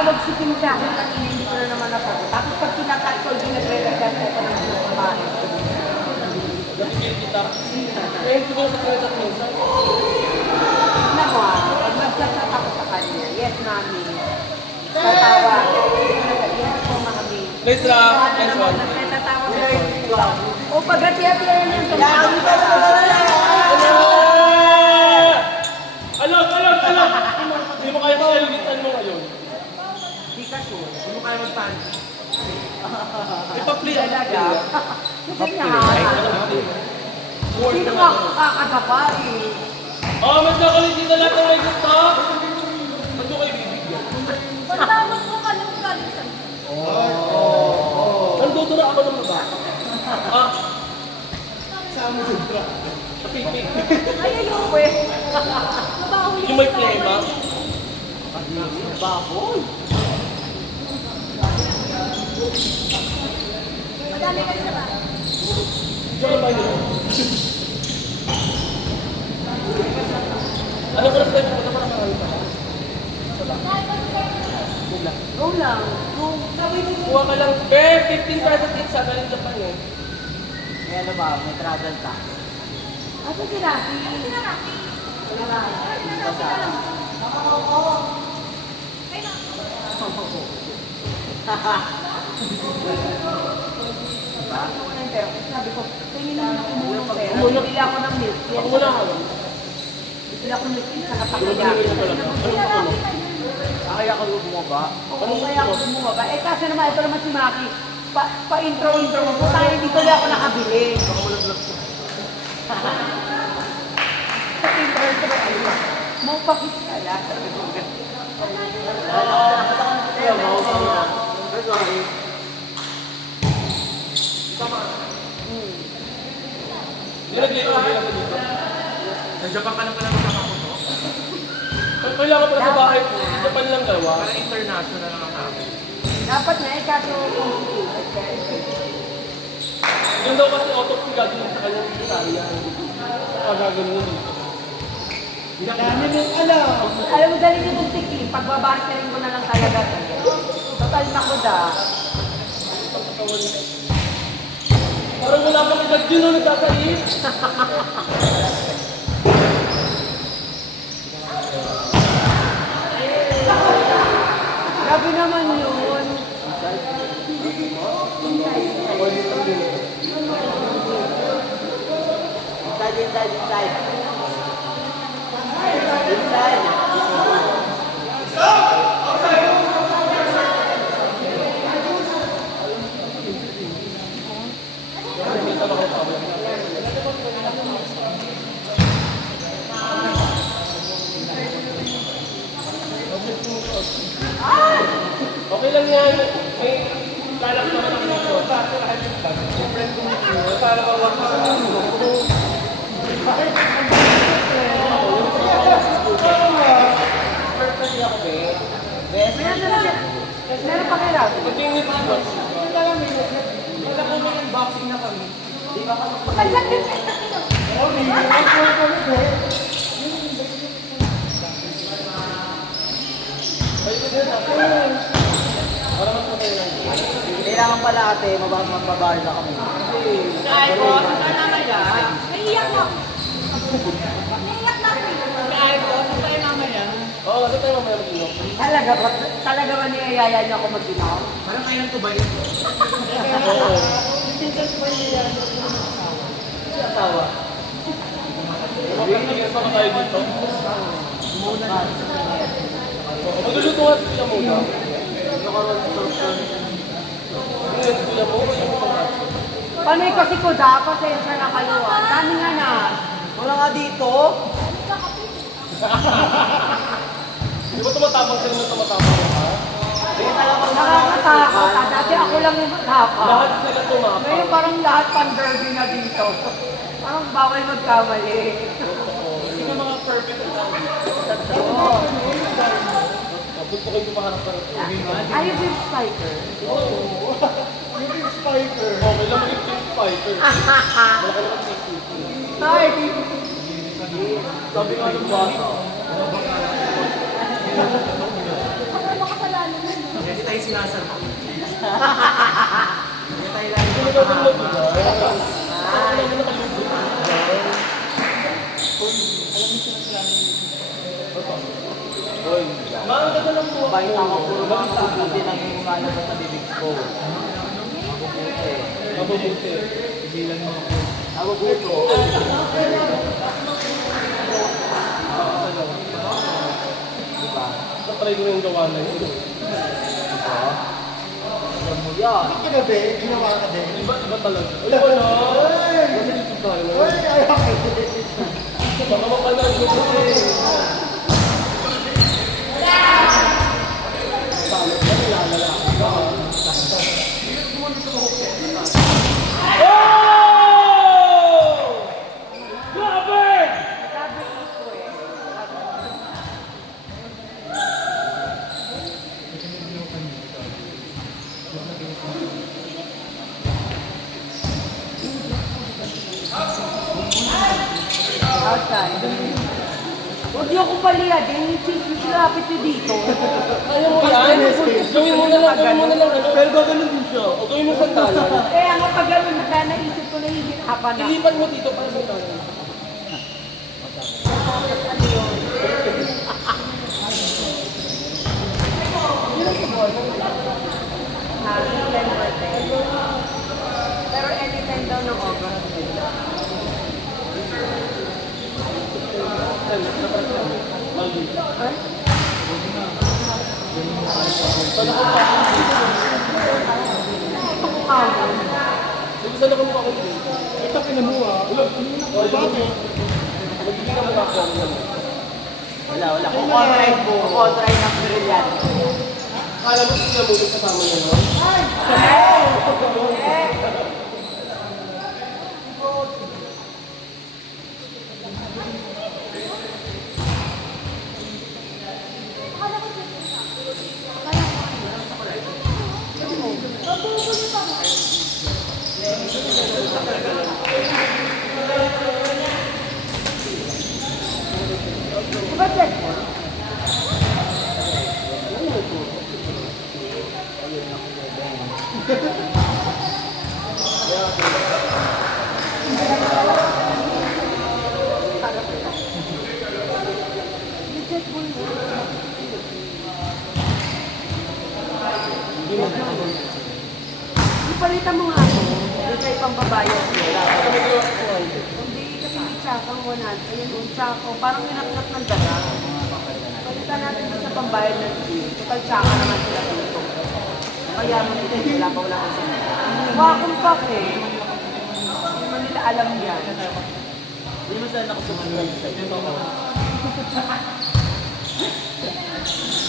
tumawag si Kim sa akin kanina, hindi ko na naman ako. Tapos pag kinakat ko, hindi nagre-regat ko pa ng mga babae. Nakikita kita. Eh, hindi ko sa kanya sa minsan. Tignan mo pag nag-chat ako sa kanya, yes, mami. Tatawa. Yes po, mami. Nice rock. Nice one. Tatawa ka. O, pag-hati-hatihan niya sa mga. Alok! Hindi mo kaya makaligitan mo ngayon. Di ka sure. Hindi mo kaya mag-panic. Ipa-play Talaga. Kasi nga, Word sino na nga lang. kakadapa eh? Oh, magkakaligid na lahat ng may gusto. Ba't mo kayo bibigyan? Pagtawag mo ka nung kalisan. Nandito na ako ng baba. Ah. Sa pipik. Ay, ayoko eh. Mabaho Yung may plema. Baboy. Madami kayo sa bahay. Diyan ba yun? Ano ko na sa tayo? Punta pa na marami pa. Go lang. Go. Kuha ka lang. 15 pesos each sa galing Japan eh. May ano ba? May travel tax. Asa si Rafi? Wala na. Dito sa... Sabi ko, tingin naman ako muna pera. Bili ako ng milk. Ako muna ako. Bili ako ng milk. Nakatakoy Ano ako. ba talaga? Ano? Kaya ako bumaba. Oo, kaya ako bumaba. Eh, kasi naman, ito naman si Maki. Pa-intro mo. Puta nga, dito na ako nakabili. Sa intro, ayun. Maupakis ka lang. Sabi ko, kaya maupakis ka. Nilagay ko lang sa dito. Sa Japan ka lang pala magkakakuto? Kailangan pala sa bahay ko. Japan lang gawa. Para international ang namin. dapat na eh, kaso complicated. Yun daw kasi autopsy gagawin sa kanyang sekretarya. Gagawin yun dito. Dami mong alam! Alam mo, dali niyo mong tiki. Pagbabastering ko na lang talaga. Total na ko da. Parang wala pang edad yun nung nagsasalis. Grabe naman yun. Inside. Okay lang yan. May lalak naman ako dito. Para bawag sa Purposely ako, be. Best. Meron pa kayo lang. pagtingin pa ako. Wala po may unboxing na kami. Pagkalagin. Kailangan pala ate, magbabayad na kami. Kaya ko, saan naman yan? Naiiyak na ako. Naiiyak na ako. Kaya ko, saan naman yan? Oo, kasi tayo mamaya mag-inom. Talaga ba niyayaya niyo ako mag-inaw? Parang kailan to ba yun? Oo. Asawa. Magkakagin pa ba tayo dito? Magluluto nga si Kuya muna. Ano yan si Kuya mo? Panay kasi ko da, pasensya na kayo ah. Dami nga na. Wala nga dito. Di ba tumatapang sila na tumatapang ka? Nakakatakot. Dati ako lang yung matapang. Lahat sila tumapang. Ngayon parang lahat pan-derby na dito. Parang bawal magkamali. Sino mga perfect na tayo? Oo. Gusto kayo tumaharap ka rin. Are you beef spiker? Okay lang maging pink fighter. Wala ka naman pink. Hi! Sabi nga ng bata. Ako makasalanan. kayo sinasabi. Hindi tayo lang Hindi yung ka din makahama. mag-iba. Mga ang ganda ng buhok mo. Bakit ako puro mga mabubuti lang yung lumalabas sa bibig ko? Mabubuti. Mabubuti. Mabubuto. Diba? Try ko yung gawa na yun. Alam mo yan. Kinabi, ginawa ka din. Iba talaga. Ay, wala. Nasa YouTube tayo na. Uy, ayaw ka. Baka mapanood mo kasi. Tama ba? Nilalala ka. Oh! Grabe! Sabi ko eh. Outside. Huwag niyo akong paliyadin. Silapit niyo dito. Kaya mo yan? Gawin mo na lang, gawin mo na lang. Ano? Pero gagawin din siya. O gawin mo sandalan. Kaya nga pag gano'n na naisip ko nahihirapan na. Ilipat mo dito para sandalan. Anytime birthday. Pero anytime daw ng August. Aldi. Ay? Sige, saan ako mukha ko dito? Ito kinamuha. Bakit? Magbibigyan mo ako. Wala. Kukontrain mo. Kukontrain ng brilliant. Kala mo sila mo yung kasama niya, no? Diba check mo? Ipalitan mo nga ako. Hindi kayo pambabayad nila. Hindi kasi may tsakang 100. Ayun, yung tsako. Parang minatnat ng daga. Palitan natin ito sa pambayad ng fee. Total tsaka naman sila dito. Kaya mo nito, wala kasi. Wakong kape. Hindi man nila alam yan. Hindi mo saan ako sumunod sa iyo.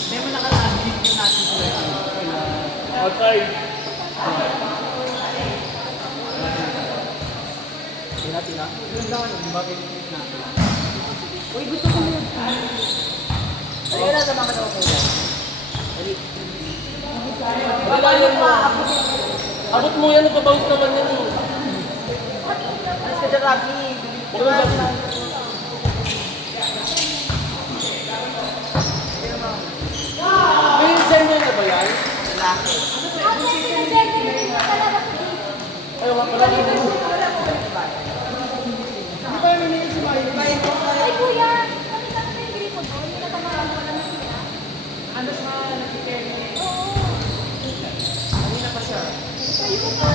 Hindi mo nakalaan yung natin Outside. Tina? Uy, gusto ko na yun. Ayun na, sama ka daw ko yan. Wala yan mo. Abot mo yan, nagbabounce naman yan eh. Alas ka dyan, Rocky. Huwag lang sabi. May gender na ba yan? Ayaw nga pala. Ay, kuya! Nakita ko na yung green mo doon. Yung natamahan mo na nasira. Ano siya, nakikita Oo. Kanina pa siya. Ay, ko pa.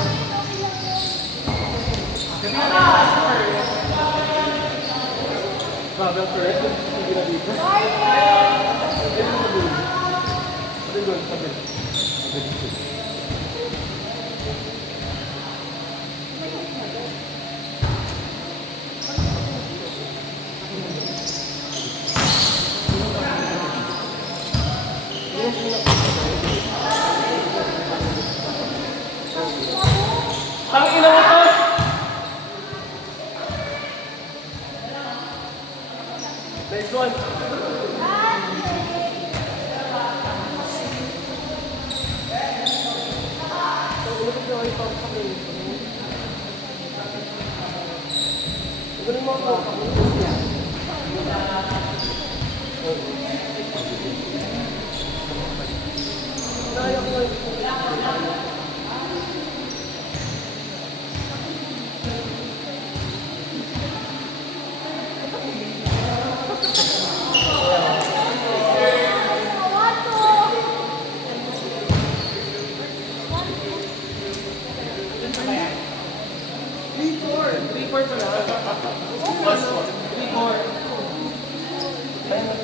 Okay lang yun. Grabe ang correct. Hindi na dito. Morning! Sabi doon, sabi. Ang ina mo to! Next one. Ganun mo ako. Naya ko 3-4 pala. 3-4.